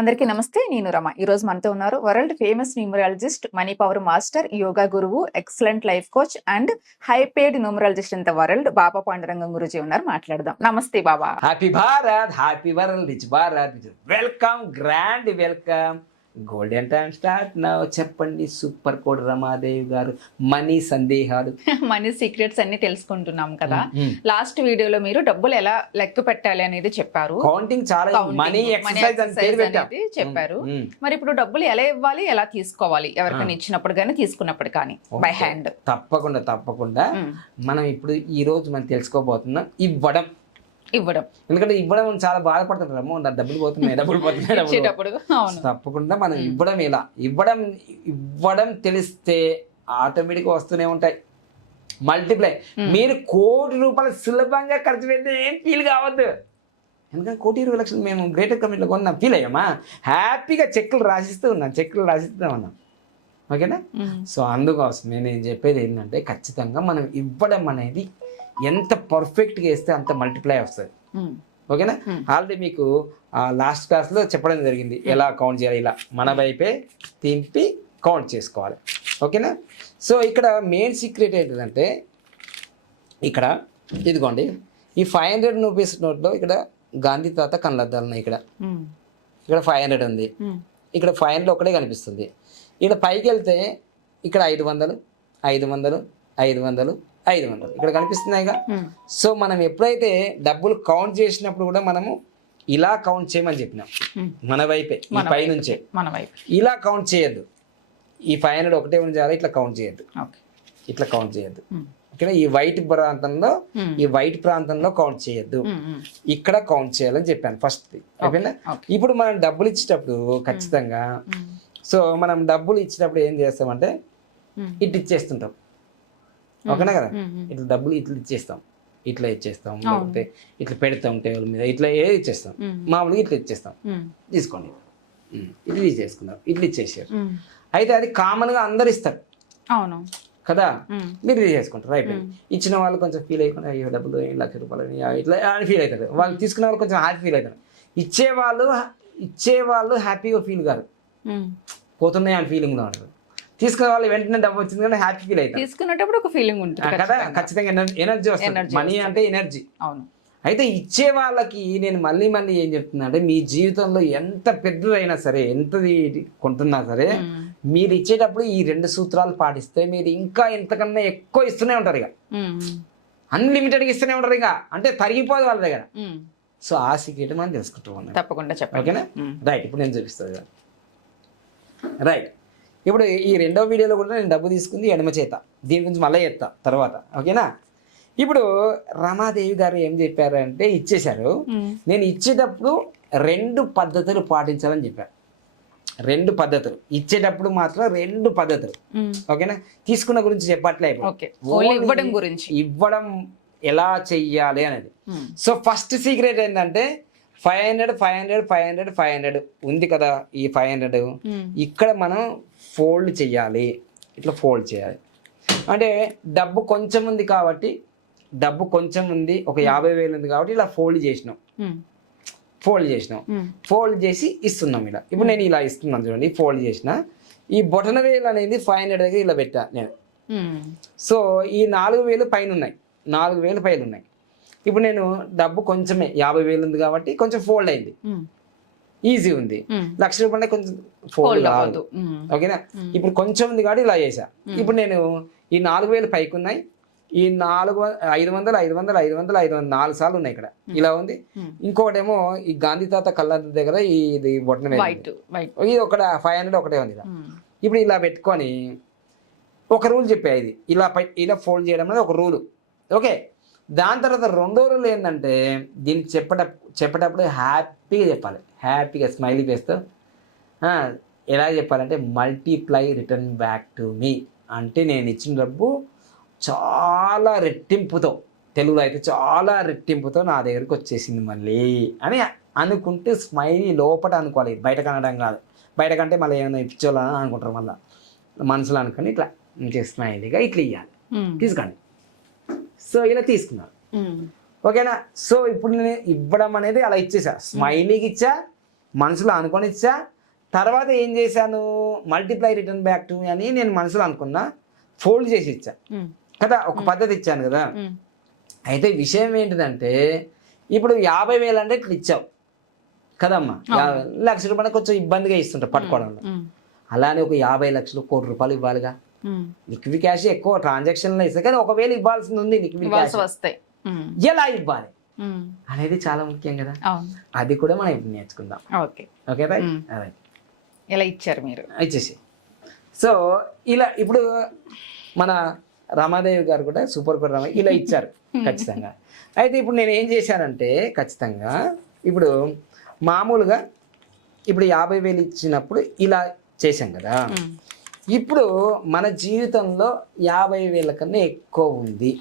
అందరికీ నమస్తే. నేను రమ. ఈరోజు మనతో ఉన్నారు world famous numerologist, money power master, yoga గురువు, excellent life coach and high paid numerologist in the world Baba Pandurangam Guruji ఉన్నారు. మాట్లాడదాం. నమస్తే Baba. Happy Bharat, happy world, rich Bharat. Welcome, grand welcome. Golden time start now. చెప్పండి super code Ramadevi garu. Money సందేహాలు, మనీ సీక్రెట్స్ అన్ని తెలుసుకుంటున్నాం కదా. Last వీడియోలో మీరు డబ్బులు ఎలా లెక్క పెట్టాలి అనేది చెప్పారు. కౌంటింగ్ చాలా మనీ ఎక్సర్సైజ్ అనేది చెప్పారు. మరి ఇప్పుడు డబ్బులు ఎలా ఇవ్వాలి, ఎలా తీసుకోవాలి, ఎవరికైనా ఇచ్చినప్పుడు కానీ తీసుకున్నప్పుడు కానీ బై హ్యాండ్? తప్పకుండా మనం ఇప్పుడు ఈ రోజు మనం తెలుసుకోబోతున్నాం ఇవ్వడం. ఎందుకంటే ఇవ్వడం చాలా బాధపడుతుంటాము, నా డబ్బులు పోతున్నాయి. తప్పకుండా మనం ఇవ్వడం ఎలా ఇవ్వడం తెలిస్తే ఆటోమేటిక్గా వస్తూనే ఉంటాయి మల్టిప్లై. మీరు ₹1,00,00,000 సులభంగా ఖర్చు పెడితే ఏం ఫీల్ కావద్దు. ఎందుకంటే ₹1,20,00,000 మేము గ్రేటర్ కమిటీలో కొన్నాం, ఫీల్ అయ్యామా? హ్యాపీగా చెక్కులు రాసిస్తూ ఉన్నాం. ఓకేనా? సో అందుకోసం నేను చెప్పేది ఏంటంటే ఖచ్చితంగా మనం ఇవ్వడం అనేది ఎంత పర్ఫెక్ట్గా వేస్తే అంత మల్టిప్లై వస్తుంది. ఓకేనా? ఆల్రెడీ మీకు లాస్ట్ క్లాస్లో చెప్పడం జరిగింది ఎలా కౌంట్ చేయాలి. ఇలా మన వైపే తింపి కౌంట్ చేసుకోవాలి. ఓకేనా? సో ఇక్కడ మెయిన్ సీక్రెట్ ఏంటంటే, ఇక్కడ ఇదిగోండి ఈ 500 రూపీస్ నోట్లో ఇక్కడ గాంధీ తాత కళ్ళద్దాలు ఉన్నాయి. ఇక్కడ 500 ఉంది, ఇక్కడ 500 ఒకటే కనిపిస్తుంది. ఇక్కడ పైకి వెళ్తే ఇక్కడ 500 500 500 500 ఇక్కడ కనిపిస్తున్నాయిగా. సో మనం ఎప్పుడైతే డబ్బులు కౌంట్ చేసినప్పుడు కూడా మనము ఇలా కౌంట్ చేయమని చెప్పినాం. మన వైపే, ఈ పై నుంచే ఇలా కౌంట్ చేయొద్దు. ఈ 500 ఒకటే ఉంచాలి, ఇట్లా కౌంట్ చేయొద్దు. ఇట్లా కౌంట్ చేయొద్దు. ఇక్కడ ఈ వైట్ ప్రాంతంలో కౌంట్ చేయొద్దు, ఇక్కడ కౌంట్ చేయాలని చెప్పాను ఫస్ట్. ఓకేనా? ఇప్పుడు మనం డబ్బులు ఇచ్చేటప్పుడు ఖచ్చితంగా, సో మనం డబ్బులు ఇచ్చేటప్పుడు ఏం చేస్తామంటే ఇటు ఇచ్చేస్తుంటాం. ఓకేనా కదా? ఇట్లా డబ్బులు ఇట్లా ఇచ్చేస్తాం, లేకపోతే ఇట్లా పెడతాం టేబుల్ మీద, ఇట్లా ఇచ్చేస్తాం. మామూలుగా ఇట్లా ఇచ్చేస్తాం, తీసుకోండి, ఇట్లా తీసేసుకున్నారు, ఇట్లా ఇచ్చేసారు. అయితే అది కామన్ గా అందరు ఇస్తారు. అవును కదా? మీరు తీసేసుకుంటారు. అయిపోయింది. ఇచ్చిన వాళ్ళు కొంచెం ఫీల్ అయిపోయి అయ్యో డబ్బులు ₹1,00,000 ఇట్లా అని ఫీల్ అవుతారు. వాళ్ళు తీసుకున్న వాళ్ళు కొంచెం హ్యాపీ ఫీల్ అవుతారు. ఇచ్చేవాళ్ళు హ్యాపీగా ఫీల్ కాదు, పోతున్నాయి అని ఫీలింగ్ లో ఉంటారు. తీసుకునే వాళ్ళు వెంటనే డబ్బు వచ్చింది కానీ హ్యాపీ ఫీల్ అవుతారు. తీసుకునేటప్పుడు ఒక ఫీలింగ్ ఉంటుంది కదా, ఖచ్చితంగా ఎనర్జీ వస్తుంది. మనీ అంటే ఎనర్జీ. అవును. అయితే ఇచ్చే వాళ్ళకి నేను మళ్ళీ ఏం చెప్తున్నా అంటే, మీ జీవితంలో ఎంత పెద్దదైనా సరే, ఎంతది కొంటున్నా సరే, మీరు ఇచ్చేటప్పుడు ఈ 2 సూత్రాలు పాటిస్తే మీరు ఇంకా ఎంతకన్నా ఎక్కువ ఇస్తూనే ఉంటారు. ఇక అన్లిమిటెడ్గా ఇస్తూనే ఉంటారు. ఇక అంటే తరిగిపోదు వాళ్ళ దగ్గర. సో ఆ సీక్రెట్ మనం తెలుసుకుంటాం. తప్పకుండా చెప్పండి. ఓకేనా? రైట్. ఇప్పుడు నేను చూపిస్తాను. రైట్. ఇప్పుడు ఈ రెండో వీడియోలో కూడా నేను డబ్బు తీసుకుంది ఎడమ చేత, దీని గురించి మళ్ళీ చెప్తా తర్వాత. ఓకేనా? ఇప్పుడు రమాదేవి గారు ఏం చెప్పారంటే, ఇచ్చేశారు. నేను ఇచ్చేటప్పుడు 2 పద్ధతులు పాటించాలని చెప్పారు. 2 పద్ధతులు ఇచ్చేటప్పుడు మాత్రం 2 పద్ధతులు. ఓకేనా? తీసుకున్న గురించి చెప్పట్లే, ఇవ్వడం ఎలా చెయ్యాలి అనేది. సో ఫస్ట్ సీక్రెట్ ఏంటంటే, 500 ఉంది కదా, ఈ 500 ఇక్కడ మనం ఫోల్డ్ చెయ్యాలి. ఇట్లా ఫోల్డ్ చేయాలి. అంటే డబ్బు కొంచెం ఉంది కాబట్టి, ఒక 50,000 ఉంది కాబట్టి ఇలా ఫోల్డ్ చేసినాం. ఫోల్డ్ చేసి ఇస్తున్నాం. ఇలా ఇప్పుడు నేను ఇలా ఇస్తున్నాను చూడండి, ఫోల్డ్ చేసిన ఈ బొటన వేలు అనేది 500 దగ్గర ఇలా పెట్టా నేను. సో ఈ 4,000 పైన ఉన్నాయి, 4,000 పైన ఉన్నాయి. ఇప్పుడు నేను డబ్బు కొంచెమే, 50,000 ఉంది కాబట్టి కొంచెం ఫోల్డ్ అయింది, ఈజీ ఉంది. ₹1,00,000 కొంచెం ఫోల్డ్ కాదు. ఓకేనా? ఇప్పుడు కొంచెం ఉంది కాబట్టి ఇలా చేసా. ఇప్పుడు నేను ఈ 4,000 పైకి ఉన్నాయి, ఈ 500 4 సార్లు ఉన్నాయి ఇక్కడ, ఇలా ఉంది. ఇంకొకటేమో ఈ గాంధీ తాత కళ్ళ దగ్గర ఇది బొట్టన ఇది ఒక 500 ఒకటే ఉంది. ఇప్పుడు ఇలా పెట్టుకొని ఒక రూల్ చెప్పా, ఇది ఇలా ఫోల్డ్ చేయడం అనేది ఒక రూలు. ఓకే. దాని తర్వాత రెండో రూల్ ఏంటంటే, దీనికి చెప్పేటప్పుడు హ్యాపీగా చెప్పాలి. హ్యాపీగా స్మైలీ ఫేస్తో ఎలా చెప్పాలంటే, multiply return back to me. అంటే నేను ఇచ్చిన డబ్బు చాలా రెట్టింపుతో, తెలుగులో అయితే చాలా రెట్టింపుతో నా దగ్గరికి వచ్చేసింది మళ్ళీ అని అనుకుంటే స్మైలీ లోపల అనుకోవాలి, బయట కనడం కాదు. బయట కంటే మళ్ళీ ఏమైనా ఇచ్చేవాళ్ళని అనుకుంటారు, మళ్ళీ మనసులో అనుకుని ఇట్లా స్మైలీగా ఇట్లా ఇవ్వాలి. తీసుకోండి. సో ఇలా తీసుకున్నాను. ఓకేనా? సో ఇప్పుడు నేను ఇవ్వడం అనేది అలా ఇచ్చేసా, స్మైలీకి ఇచ్చా, మనసులో అనుకొని ఇచ్చా. తర్వాత ఏం చేశాను, మల్టిప్లై రిటర్న్ బ్యాక్ టు అని నేను మనసులో అనుకున్నా, ఫోల్డ్ చేసి ఇచ్చా కదా, ఒక పద్ధతి ఇచ్చాను కదా. అయితే విషయం ఏంటిదంటే ఇప్పుడు 50,000 అంటే ఇట్లా ఇచ్చావు కదమ్మా, 1,00,000 రూపాయలు కొంచెం ఇబ్బందిగా ఇస్తుంటా పట్టుకోవడంలో. అలానే ఒక 50 లక్షలు, కోటి రూపాయలు ఇవ్వాలిగా. లిక్విడ్ క్యాష్ ఎక్కువ ట్రాన్సాక్షన్లో ఇస్తాయి, కానీ ఒకవేళ ఇవ్వాల్సింది ఉంది లిక్విడ్ క్యాష్ వస్తాయి, ఎలా ఇవ్వాలి అనేది చాలా ముఖ్యం కదా. అది కూడా మనం ఇప్పుడు నేర్చుకుందాం. Okay okay right. ఎలా ఇచ్చారు మీరు ఇచ్చేసి. సో ఇలా ఇప్పుడు మన రమాదేవి గారు కూడా సూపర్ కూడా ఇలా ఇచ్చారు ఖచ్చితంగా. అయితే ఇప్పుడు నేను ఏం చేశానంటే ఖచ్చితంగా ఇప్పుడు మామూలుగా ఇప్పుడు 50,000 ఇచ్చినప్పుడు ఇలా చేశాం కదా. ఇప్పుడు మన జీవితంలో 50,000 కన్నా ఎక్కువ ఉంది,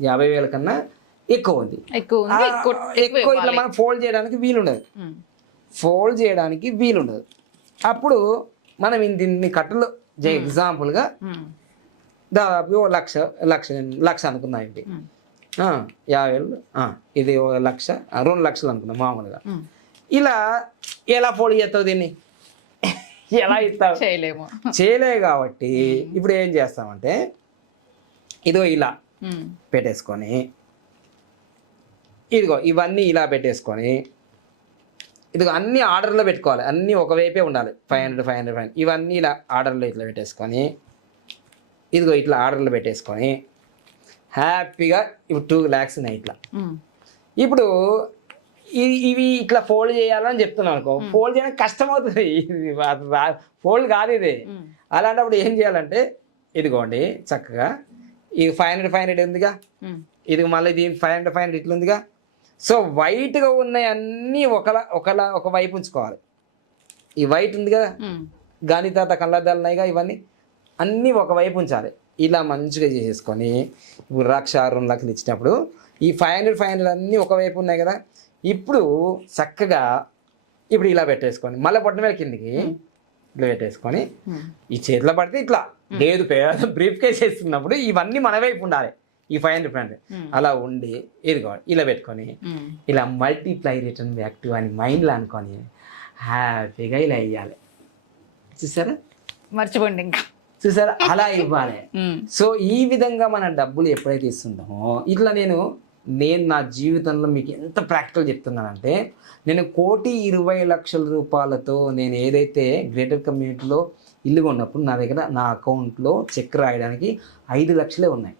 50,000 కన్నా ఎక్కువ ఉంది, ఎక్కువ ఇట్లా మనం ఫోల్డ్ చేయడానికి వీలుండదు, ఫోల్డ్ చేయడానికి వీలుండదు. అప్పుడు మనం ఇన్ని కట్టలు ఎగ్జాంపుల్గా దాదాపు 1,00,000 అనుకుందాం. ఏంటి 50,000, ఇది 1,00,000, 2 లక్షలు అనుకుందాం మామూలుగా. ఇలా ఎలా ఫోల్డ్ చేస్తావు దీన్ని, ఎలా ఇస్తావు, చేయలేవు. కాబట్టి ఇప్పుడు ఏం చేస్తామంటే ఇదిగో ఇలా పెట్టేసుకొని, ఇదిగో ఇవన్నీ ఇలా పెట్టేసుకొని, ఇదిగో అన్ని ఆర్డర్లో పెట్టుకోవాలి, అన్నీ ఒకవైపే ఉండాలి. 500, 500, 500 ఇవన్నీ ఇలా ఆర్డర్లో ఇట్లా పెట్టేసుకొని, ఇదిగో ఇట్లా ఆర్డర్లు పెట్టేసుకొని హ్యాపీగా ఇప్పుడు 2 lakhs ఉన్నాయి ఇట్లా. ఇప్పుడు ఇవి ఇట్లా ఫోల్డ్ చేయాలని చెప్తున్నాను అనుకో, ఫోల్డ్ చేయడానికి కష్టం అవుతుంది, ఫోల్డ్ కాదు ఇది. అలాంటప్పుడు ఏం చేయాలంటే ఇదిగోండి చక్కగా ఇది 500, 500 ఉందిగా, ఇది మళ్ళీ దీని 500, 500 ఇట్లా ఉందిగా. సో వైట్గా ఉన్నాయి అన్నీ ఒక వైపు ఉంచుకోవాలి. ఈ వైట్ ఉంది కదా, గాని తాత కళ్ళద్దాలు ఉన్నాయిగా, ఇవన్నీ అన్నీ ఒకవైపు ఉంచాలి. ఇలా మంచిగా చేసేసుకొని ఇప్పుడు 1,00,000, 2 లక్షలు ఇచ్చినప్పుడు ఈ 500, 500 అన్నీ ఒకవైపు ఉన్నాయి కదా. ఇప్పుడు చక్కగా ఇప్పుడు ఇలా పెట్టేసుకొని మళ్ళీ పొట్ట మీద కిందికి ఇట్లా పెట్టేసుకొని ఈ చేతిలో పడితే ఇట్లా లేదు, బ్రీఫ్ కేస్ వేస్తున్నప్పుడు ఇవన్నీ మన వైపు ఉండాలి, ఈ 500, 500 అలా ఉండి ఇదిగో ఇలా పెట్టుకొని ఇలా మల్టిప్లై రిటర్న్ బ్యాక్ టు అని మైండ్లో అనుకొని హ్యాపీగా ఇలా వేయాలి. చూసారా, మర్చిపోండి ఇంకా, చూసారా అలా ఇవ్వాలి. సో ఈ విధంగా మన డబ్బులు ఎప్పుడైతే ఇస్తుంటామో ఇట్లా నేను నా జీవితంలో మీకు ఎంత ప్రాక్టికల్ చెప్తున్నానంటే, నేను 1,20,00,000 రూపాయలతో నేను ఏదైతే గ్రేటర్ కమ్యూనిటీలో ఇల్లు కొన్నప్పుడు నా దగ్గర నా అకౌంట్లో చెక్ రాయడానికి 5 లక్షలే ఉన్నాయి.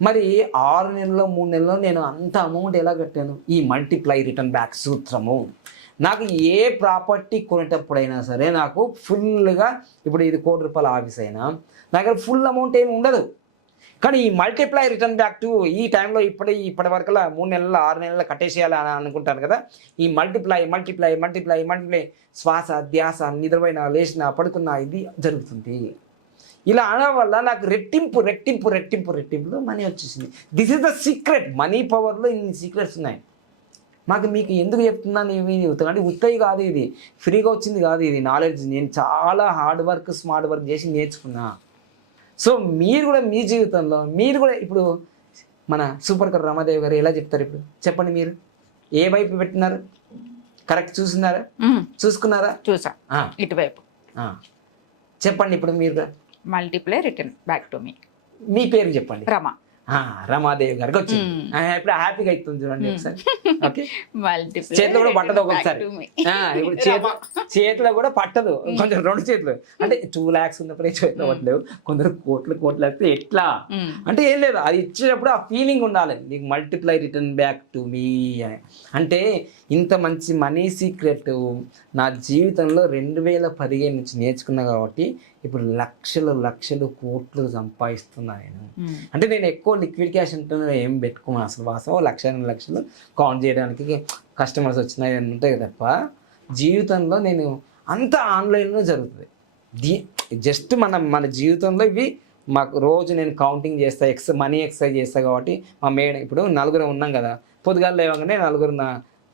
మరి 6 నెలల్లో 3 నెలల్లో నేను అంత అమౌంట్ ఎలా కట్టాను? ఈ మల్టిప్లై రిటర్న్ బ్యాక్ సూత్రము. నాకు ఏ ప్రాపర్టీ కొనేటప్పుడైనా సరే నాకు ఫుల్గా, ఇప్పుడు ఇది 1 కోటి రూపాయల ఆఫీస్ అయినా నా దగ్గర ఫుల్ అమౌంట్ ఏమి ఉండదు, కానీ ఈ మల్టిప్లై రిటర్న్ బ్యాక్ టు ఈ టైంలో ఇప్పటి వరకు 3 నెలలు 6 నెలలు కట్టేసేయాలి అని అనుకుంటాను కదా. ఈ మల్టిప్లై మల్టిప్లై మల్టిప్లై మల్టిప్లై శ్వాస ధ్యాస నిద్రపోయినా లేచినా పడుకున్నా ఇది జరుగుతుంది. ఇలా అనడం వల్ల నాకు రెట్టింపు రెట్టింపు రెట్టింపు రెట్టింపులో మనీ వచ్చేసింది. This is the secret. Money పవర్లో ఇన్ని సీక్రెట్స్ ఉన్నాయి. మీకు ఎందుకు చెప్తున్నాను ఇవి అంటే ఉత్తయి కాదు, ఇది ఫ్రీగా వచ్చింది కాదు, ఇది నాలెడ్జ్. నేను చాలా హార్డ్ వర్క్ స్మార్ట్ వర్క్ చేసి నేర్చుకున్నా. సో మీరు కూడా మీ జీవితంలో మీరు కూడా ఇప్పుడు మన సూపర్ కర్ రమాదేవి గారు ఎలా చెప్తారు? ఇప్పుడు చెప్పండి, మీరు ఏ వైపు పెట్టినారు? కరెక్ట్ చూస్తున్నారా? చూసుకున్నారా? చూసా, ఇటువైపు. చెప్పండి ఇప్పుడు మీరు. Multiply return back to me పేరు చెప్పండి. రమా. రమాదేవి గారికి వచ్చింది. ఇప్పుడు హ్యాపీగా అవుతుంది చూడండి ఒకసారి. ఓకే, చేతిలో కూడా పట్టదు ఒక్కొక్కసారి. ఇప్పుడు చేతిలో కూడా పట్టదు, కొంచెం 2 చేతులు అంటే 2 lakhs ఉన్నప్పుడు చేతిలో పట్టలేవు. కొందరు కోట్లు అయితే ఎట్లా అంటే ఏం లేదు, అది ఇచ్చేటప్పుడు ఆ ఫీలింగ్ ఉండాలి నీకు. Multiply return back to me అని అంటే ఇంత మంచి మనీ సీక్రెట్ నా జీవితంలో 2015 నుంచి నేర్చుకున్నా కాబట్టి ఇప్పుడు లక్షలు కోట్లు సంపాదిస్తున్నా నేను. అంటే నేను ఎక్కువ లిక్విడ్ క్యాష్ ఉంటున్నా ఏం పెట్టుకోమని అసలు వాస్తవం 1,00,000, 2 లక్షలు కౌంట్ చేయడానికి కస్టమర్స్ వచ్చినాయి ఉంటాయి తప్ప జీవితంలో నేను అంతా ఆన్లైన్లో జరుగుతుంది. జస్ట్ మన జీవితంలో ఇవి మాకు రోజు నేను కౌంటింగ్ చేస్తా, మనీ ఎక్సర్సైజ్ చేస్తా కాబట్టి మా మేడం ఇప్పుడు 4 ఉన్నాం కదా, పొద్దుగాల లేవగానే 4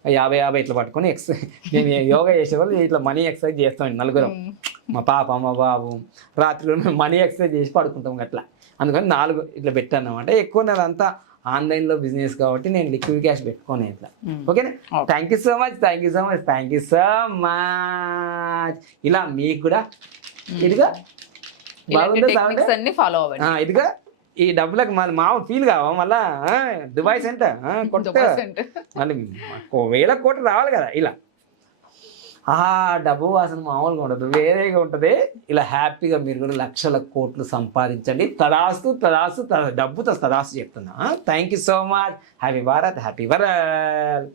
50 ఇట్లా పట్టుకొని నేను యోగా చేసేవాళ్ళు ఇట్లా మనీ ఎక్సర్సైజ్ చేస్తాం 4. మా పాప మా బాబు రాత్రిలో మనీ ఎక్సర్సైజ్ చేసి పడుకుంటాం అట్లా. అందుకని 4 ఇట్లా పెట్టాను అనమాట. ఎక్కువ నేను అంతా ఆన్లైన్లో బిజినెస్ కాబట్టి నేను లిక్విడ్ క్యాష్ పెట్టుకోను ఇట్లా. ఓకేనా? Thank you so much, thank you so much, thank you so much. ఇలా మీకు కూడా ఇదిగా బాగుందో టెక్నిక్స్ అన్ని ఫాలో అవ్వండి. ఇదిగా ఈ డబ్బులకు మళ్ళీ మామూలు ఫీల్ కావా మళ్ళా దుబాయ్ సెంట కొట్ట మళ్ళీ 1,000 కోట్లు రావాలి కదా. ఇలా ఆ డబ్బు వాసన మామూలుగా ఉండదు, వేరేగా ఉంటుంది. ఇలా హ్యాపీగా మీరు కూడా లక్షల కోట్లు సంపాదించండి. తదాస్తు తదాస్తు డబ్బుతో తదాస్తు చెప్తున్నా. Thank you so much. Happy Bharat, happy world.